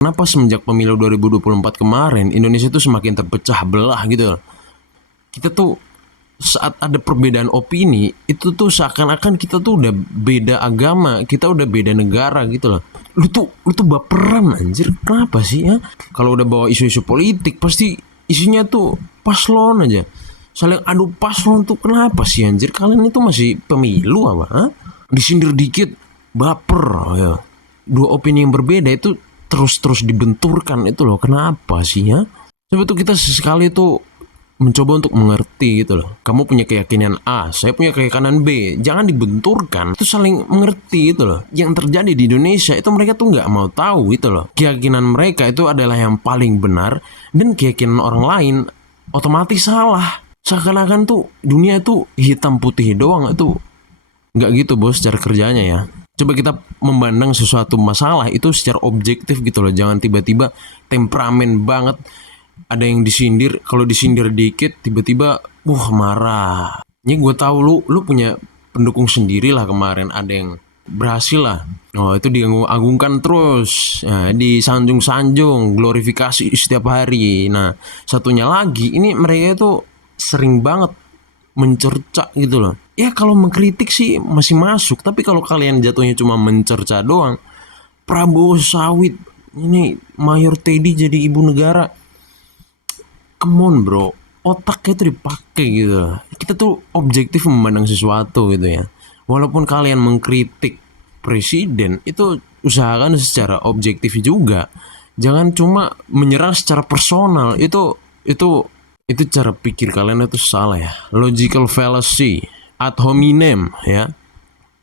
Kenapa semenjak pemilu 2024 kemarin Indonesia tuh semakin terpecah belah gitu loh. Kita tuh saat ada perbedaan opini itu tuh seakan-akan kita tuh udah beda agama, kita udah beda negara gitu loh. Lu tuh baperan anjir. Kenapa sih ya? Kalau udah bawa isu-isu politik pasti isunya tuh paslon aja. Saling adu paslon tuh kenapa sih anjir? Kalian itu masih pemilu apa? Ha? Disindir dikit baper ya. Dua opini yang berbeda itu terus-terus dibenturkan itu loh. Kenapa sih ya? Coba tuh kita sesekali tuh mencoba untuk mengerti gitu loh. Kamu punya keyakinan A, saya punya keyakinan B. Jangan dibenturkan. Itu saling mengerti gitu loh. Yang terjadi di Indonesia itu mereka tuh nggak mau tahu gitu loh. Keyakinan mereka itu adalah yang paling benar dan keyakinan orang lain otomatis salah. Seakan-akan tuh dunia itu hitam putih doang itu. Nggak gitu bos cara kerjanya ya. Coba kita memandang sesuatu masalah itu secara objektif gitu loh. Jangan tiba-tiba temperamen banget. Ada yang disindir, kalau disindir dikit tiba-tiba marah. Ini gue tahu lu punya pendukung sendiri lah kemarin, ada yang berhasil lah. Oh itu diagung-agungkan terus, nah, disanjung-sanjung, glorifikasi setiap hari. Nah satunya lagi ini mereka itu sering banget mencerca gitu loh. Ya kalau mengkritik sih masih masuk, tapi kalau kalian jatuhnya cuma mencerca doang, Prabowo sawit, ini Mayor Teddy jadi ibu negara. Come on bro, otaknya itu dipakai gitu. Kita tuh objektif memandang sesuatu gitu ya. Walaupun kalian mengkritik presiden, itu usahakan secara objektif juga. Jangan cuma menyerang secara personal. Itu cara pikir kalian itu salah ya. Logical fallacy, ad hominem ya.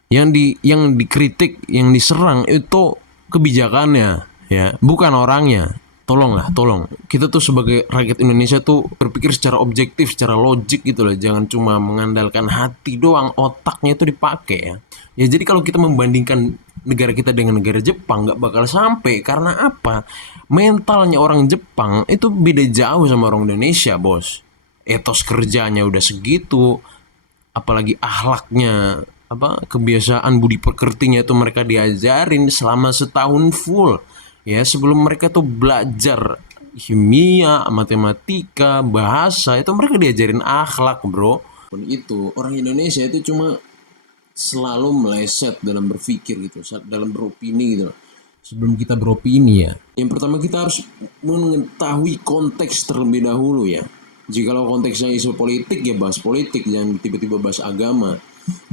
Yang dikritik, yang diserang itu kebijakannya ya, bukan orangnya. Tolong. Kita tuh sebagai rakyat Indonesia tuh berpikir secara objektif, secara logik gitu loh. Jangan cuma mengandalkan hati doang, otaknya itu dipakai ya. Ya jadi kalau kita membandingkan negara kita dengan negara Jepang nggak bakal sampai. Karena apa? Mentalnya orang Jepang itu beda jauh sama orang Indonesia bos. Etos kerjanya udah segitu, apalagi akhlaknya, kebiasaan budi pekertinya itu mereka diajarin selama setahun full. Ya sebelum mereka tuh belajar kimia, matematika, bahasa itu mereka diajarin akhlak bro. Itu orang Indonesia itu cuma selalu meleset dalam berpikir gitu, dalam beropini gitu. Sebelum kita beropini ya, yang pertama kita harus mengetahui konteks terlebih dahulu ya. Jikalau konteksnya isu politik ya bahas politik, jangan tiba-tiba bahas agama.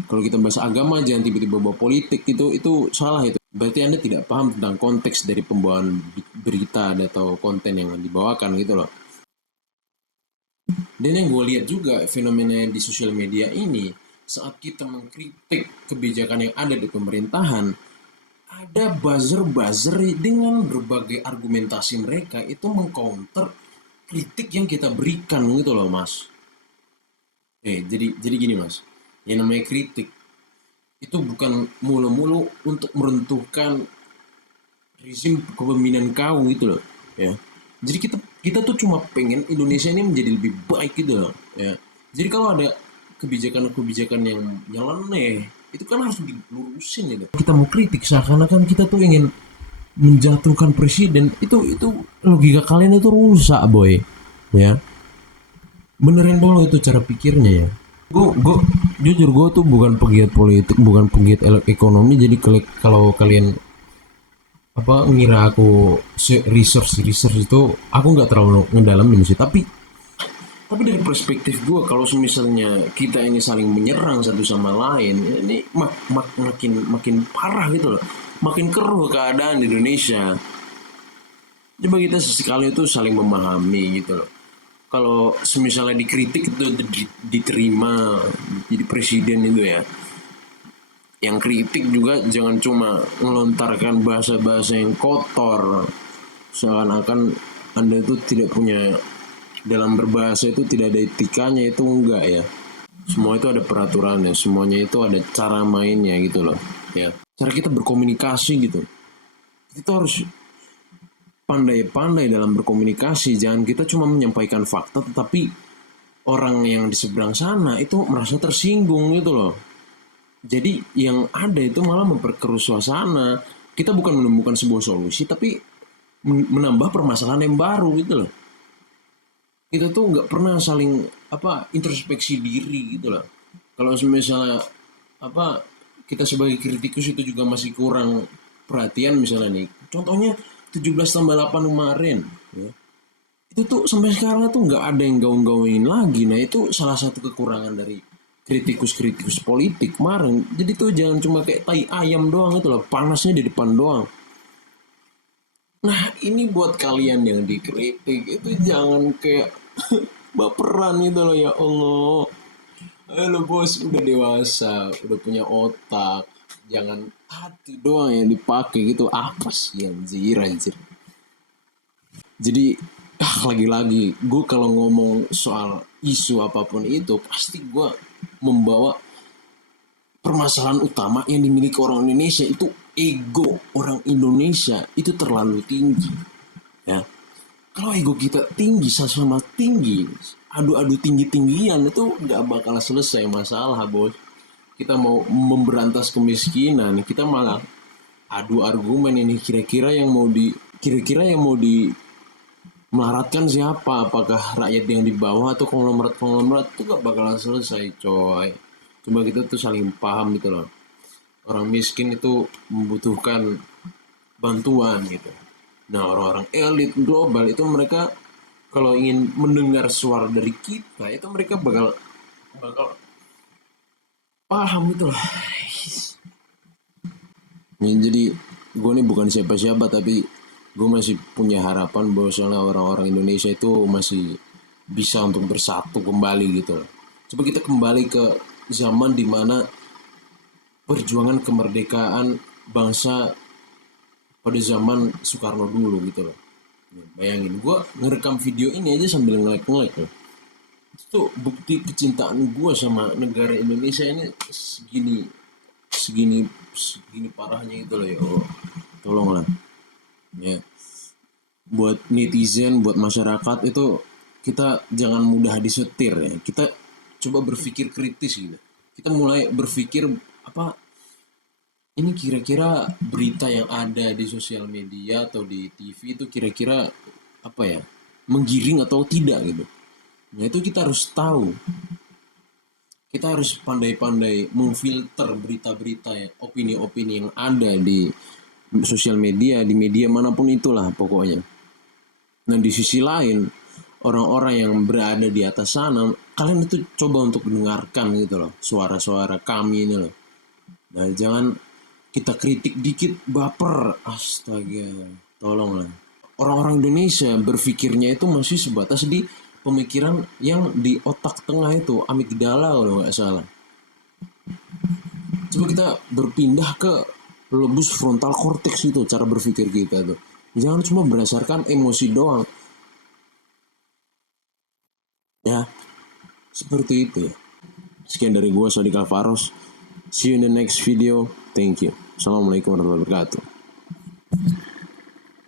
Kalau kita bahas agama jangan tiba-tiba bahas politik, itu salah itu. Berarti Anda tidak paham tentang konteks dari pembawaan berita atau konten yang dibawakan gitu loh. Dan yang gue lihat juga fenomena di sosial media ini, saat kita mengkritik kebijakan yang ada di pemerintahan, ada buzzer dengan berbagai argumentasi mereka itu mengcounter kritik yang kita berikan gitu loh mas. Jadi gini mas, yang namanya kritik itu bukan mulu-mulu untuk meruntuhkan rezim kepemimpinan kau gitu loh ya. Jadi kita tuh cuma pengen Indonesia ini menjadi lebih baik gitu loh ya. Jadi kalau ada kebijakan-kebijakan yang nyeleneh itu kan harus dilurusin gitu. Kita mau kritik seakan-akan kita tuh ingin menjatuhkan presiden, itu logika kalian itu rusak boy ya. Benerin dulu itu cara pikirnya ya. Gue jujur gue tuh bukan pegiat politik, bukan pegiat ekonomi. Jadi kalau kalian ngira aku research itu, aku nggak terlalu ngedalamin sih. Tapi dari perspektif gue, kalau misalnya kita ini saling menyerang satu sama lain, ini makin parah gitu loh, makin keruh keadaan di Indonesia. Coba kita sesekali itu saling memahami gitu loh. Kalau misalnya dikritik itu diterima jadi presiden itu ya, yang kritik juga jangan cuma melontarkan bahasa-bahasa yang kotor, seakan-akan Anda itu tidak punya, dalam berbahasa itu tidak ada etikanya, itu enggak ya. Semua itu ada peraturannya, semuanya itu ada cara mainnya gitu loh ya. Cara kita berkomunikasi gitu, kita harus pandai-pandai dalam berkomunikasi. Jangan kita cuma menyampaikan fakta tetapi orang yang di seberang sana itu merasa tersinggung gitu loh. Jadi yang ada itu malah memperkeruh suasana. Kita bukan menemukan sebuah solusi tapi menambah permasalahan yang baru gitu loh. Kita tuh nggak pernah saling introspeksi diri gitu loh. Kalau misalnya kita sebagai kritikus itu juga masih kurang perhatian misalnya nih. Contohnya 17 tambah 8 kemarin ya. Itu tuh sampai sekarang tuh nggak ada yang gaung-gaungin lagi. Nah itu salah satu kekurangan dari kritikus-kritikus politik kemarin. Jadi tuh jangan cuma kayak tai ayam doang itu loh, panasnya di depan doang. Nah ini buat kalian yang dikritik itu jangan kayak baperan gitu loh, ya Allah. Lo bos udah dewasa, udah punya otak, jangan hati doang yang dipakai gitu. Apa sih anjir anjir. Jadi lagi-lagi gue kalau ngomong soal isu apapun itu pasti gue membawa permasalahan utama yang dimiliki orang Indonesia. Itu ego orang Indonesia itu terlalu tinggi ya. Kalau ego kita tinggi sama tinggi, adu-adu tinggi-tinggian, itu nggak bakal selesai masalah bos. Kita mau memberantas kemiskinan, kita malah adu argumen ini. Kira-kira yang mau di melaratkan siapa? Apakah rakyat yang di bawah atau konglomerat itu gak bakalan selesai coy. Coba kita tuh saling paham gitu loh. Orang miskin itu membutuhkan bantuan gitu. Nah orang-orang elit global itu mereka kalau ingin mendengar suara dari kita itu mereka bakal paham gitu loh. Ya, jadi gue nih bukan siapa-siapa tapi gue masih punya harapan bahwa orang-orang Indonesia itu masih bisa untuk bersatu kembali gitu loh. Coba kita kembali ke zaman dimana perjuangan kemerdekaan bangsa pada zaman Soekarno dulu gitu loh. Bayangin, gue ngerekam video ini aja sambil ngelek-ngelek loh. Itu bukti kecintaan gue sama negara Indonesia ini segini parahnya gitu loh ya Allah. Tolonglah ya. Buat netizen, buat masyarakat itu kita jangan mudah disetir ya. Kita coba berpikir kritis gitu. Kita mulai berpikir ini kira-kira berita yang ada di sosial media atau di TV itu kira-kira menggiring atau tidak gitu. Nah itu kita harus tahu. Kita harus pandai-pandai memfilter berita-berita ya, opini-opini yang ada di sosial media, di media manapun itulah pokoknya. Nah di sisi lain, orang-orang yang berada di atas sana, kalian itu coba untuk mendengarkan gitu loh, suara-suara kami ini loh. Nah jangan kita kritik dikit baper, astaga, tolonglah. Orang-orang Indonesia berpikirnya itu masih sebatas di pemikiran yang di otak tengah itu, amigdala kalau nggak salah. Coba kita berpindah ke lobus frontal cortex itu, cara berpikir kita tuh. Jangan cuma berdasarkan emosi doang. Ya, seperti itu ya. Sekian dari gue, Sodik Alvaros. See you in the next video. Thank you. Assalamualaikum warahmatullahi wabarakatuh.